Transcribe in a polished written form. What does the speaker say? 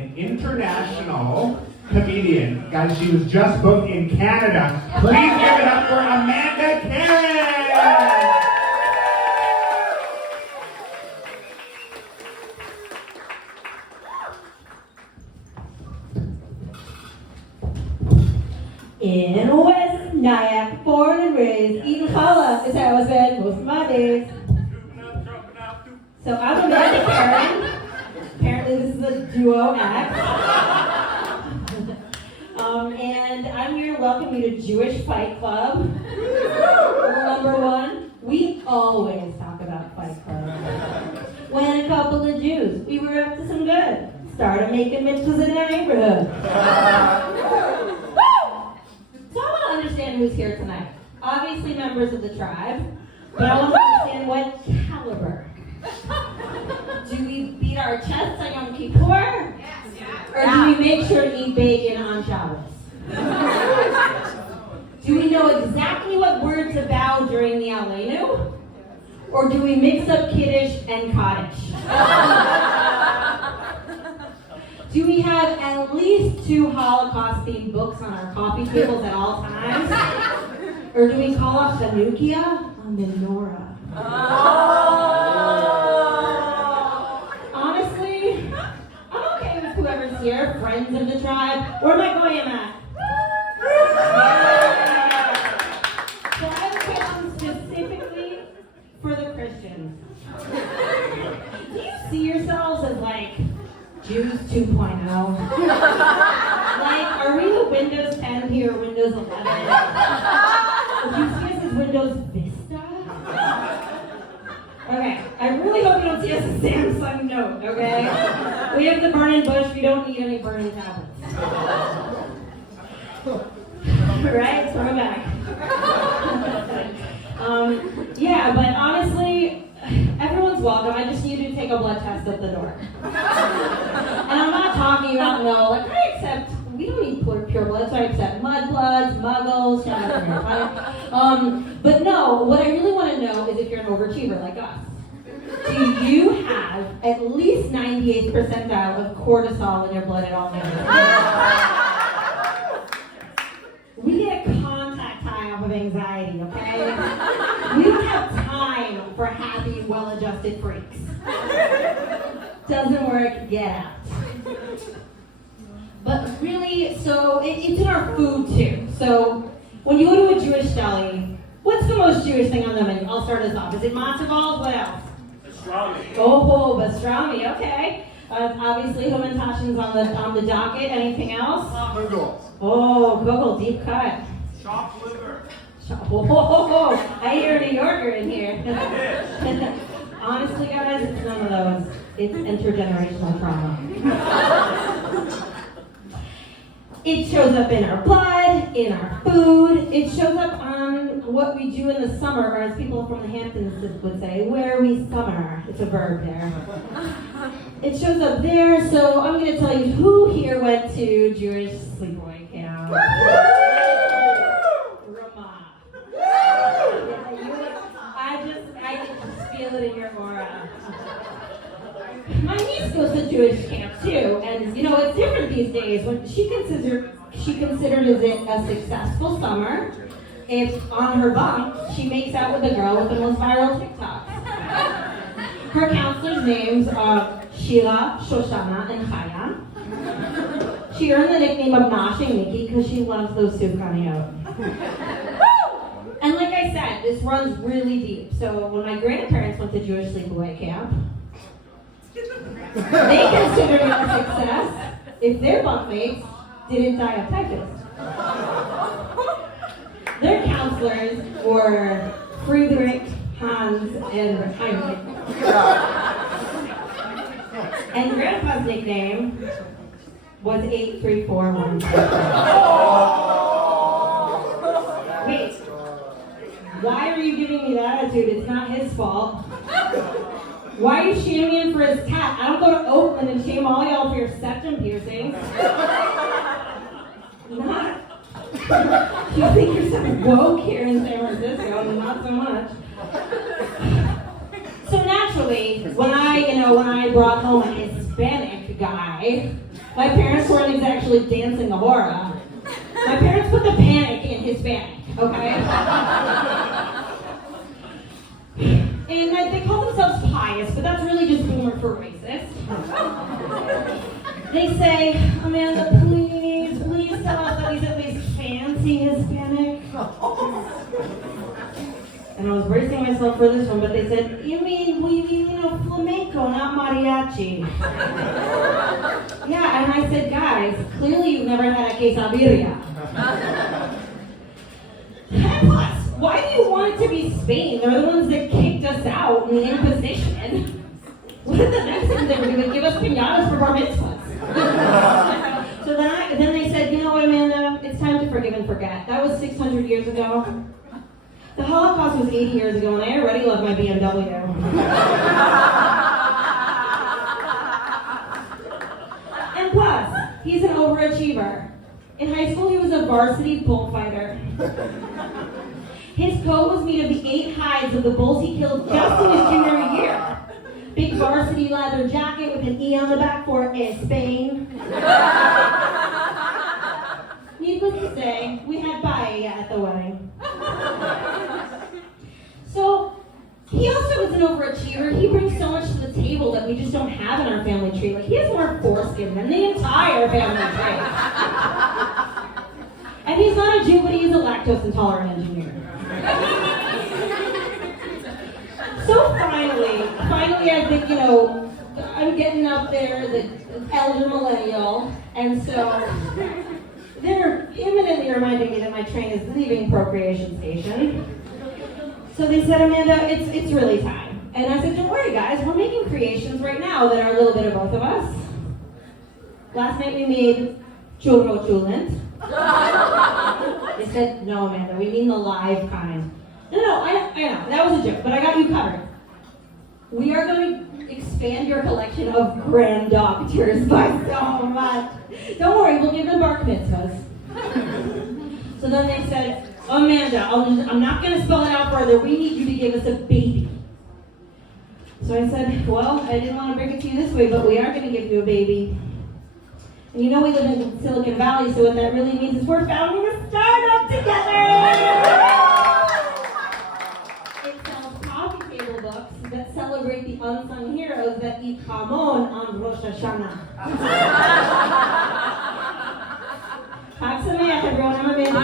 an international comedian. Guys, she was just booked in Canada. Please give it up for Amanda Karen! In West Nyack, born and raised, eating challah is how I spend most of my days. So I'm Amanda Karen. Apparently this is a duo act. And I'm here to welcome you to Jewish Fight Club. Rule number one, we always talk about Fight Club. When a couple of Jews, we were up to some good. Started making mitzvahs in our neighborhood. So I want to understand who's here tonight. Obviously members of the tribe, but I want to understand what caliber. Do we beat our chests on Yom Kippur? Or do we make sure to eat bacon on Shabbos? Do we know exactly what words to bow during the Aleinu? Or do we mix up Kiddush and Kaddish? Do we have at least 2 Holocaust-themed books on our coffee tables at all times? Or do we call off Chanukia on the menorah? Honestly, I'm okay with whoever's here, friends of the tribe. Where am I going at? So I have a question specifically for the Christians. Do you see yourselves as like Jews 2.0? Like, are we the Windows 10 here, Windows 11? Do you see us as Windows Vista? Okay, I really hope you don't see us as Samsung Note, okay? We have the burning bush, we don't need any burning tablets. Right, so we're back. Yeah, but honestly, everyone's welcome. I just need you to take a blood test at the door. And I'm not talking about no, like we don't need pure blood, so I accept mudbloods, muggles, shout out to but no, what I really want to know is if you're an overachiever like us. Do you have at least 98th percentile of cortisol in your blood at all times? We get contact high off of anxiety, okay? We don't have time for happy, well-adjusted freaks. Doesn't work, get out. But really, so it's in our food too. So when you go to a Jewish deli, what's the most Jewish thing on the menu? I'll start us off. Is it matzo balls? What else? Pastrami. Oh, pastrami, okay. Obviously, Humantashen's on the docket. Anything else? Kugels. Oh, Google, deep cut. Chopped liver. Oh, I hear a New Yorker in here. Honestly, guys, it's none of those. It's intergenerational trauma. It shows up in our blood, in our food. It shows up on what we do in the summer, or as people from the Hamptons would say, where we summer. It's a verb there. It shows up there, so I'm going to tell you who here went to Jewish sleepaway camp. Ramah. I can just feel it in your aura. My niece goes to Jewish camp too, and you know it's different these days. When she considered it a successful summer if on her bunk she makes out with a girl with the most viral TikToks. Her counselors' names are Sheila, Shoshana, and Chaya. She earned the nickname of Noshing Nikki because she loves those sufganiyot. And like I said, this runs really deep. So when my grandparents went to Jewish sleepaway camp, they considered it a success if their bunkmates didn't die of typhus. Their counselors were Friedrich, Hans, and Heinrich. And Grandpa's nickname was 8341. Wait, why are you giving me that attitude? It's not his fault. Why are you shaming him for his cat? I don't go to Oakland and shame all y'all for your septum piercings. Not. You think you're so woke here in San Francisco, not so much. So naturally, when I brought home a Hispanic guy. My parents weren't exactly dancing the hora. My parents put the panic in Hispanic, okay? And they call themselves pious, but that's really just boomer for racist. They say, Amanda, please tell us that he's at least fancy Hispanic. And I was bracing myself for this one, but they said, you mean, flamenco, not mariachi. Yeah, and I said, guys, clearly you've never had a quesadilla. And plus, why do you want it to be Spain? They're the ones that kicked us out in the Inquisition. What if the Mexicans they were going to give us piñatas for bar mitzvahs? So then they said, you know what, Amanda, it's time to forgive and forget. That was 600 years ago. The Holocaust was 80 years ago, and I already love my BMW. And plus, he's an overachiever. In high school, he was a varsity bullfighter. His coat was made of the 8 hides of the bulls he killed just in his junior year. Big varsity leather jacket with an E on the back for Spain. Needless to say, we had paella at the wedding. So, he also is an overachiever. He brings so much to the table that we just don't have in our family tree. Like, he has more foreskin than the entire family tree. And he's not a Jew, but he's a lactose intolerant engineer. So finally, I think, I'm getting up there, the elder millennial, and so they're imminently reminding me that my train is leaving procreation station. So they said, Amanda, it's really time. And I said, don't worry, guys, we're making creations right now that are a little bit of both of us. Last night we made churro chulent. They said, no, Amanda, we mean the live kind. No, I know, that was a joke, but I got you covered. We are going to expand your collection of grand doctors by so much. Don't worry, we'll give them bar mitzvahs. So then they said, Amanda, I'm not going to spell it out further. We need you to give us a baby. So I said, well, I didn't want to bring it to you this way, but we are going to give you a baby. And you know we live in Silicon Valley, so what that really means is we're founding a startup together! It sells coffee table books that celebrate the unsung heroes that eat jamon on Rosh Hashanah. Chag Sameach, everyone. I'm Amanda.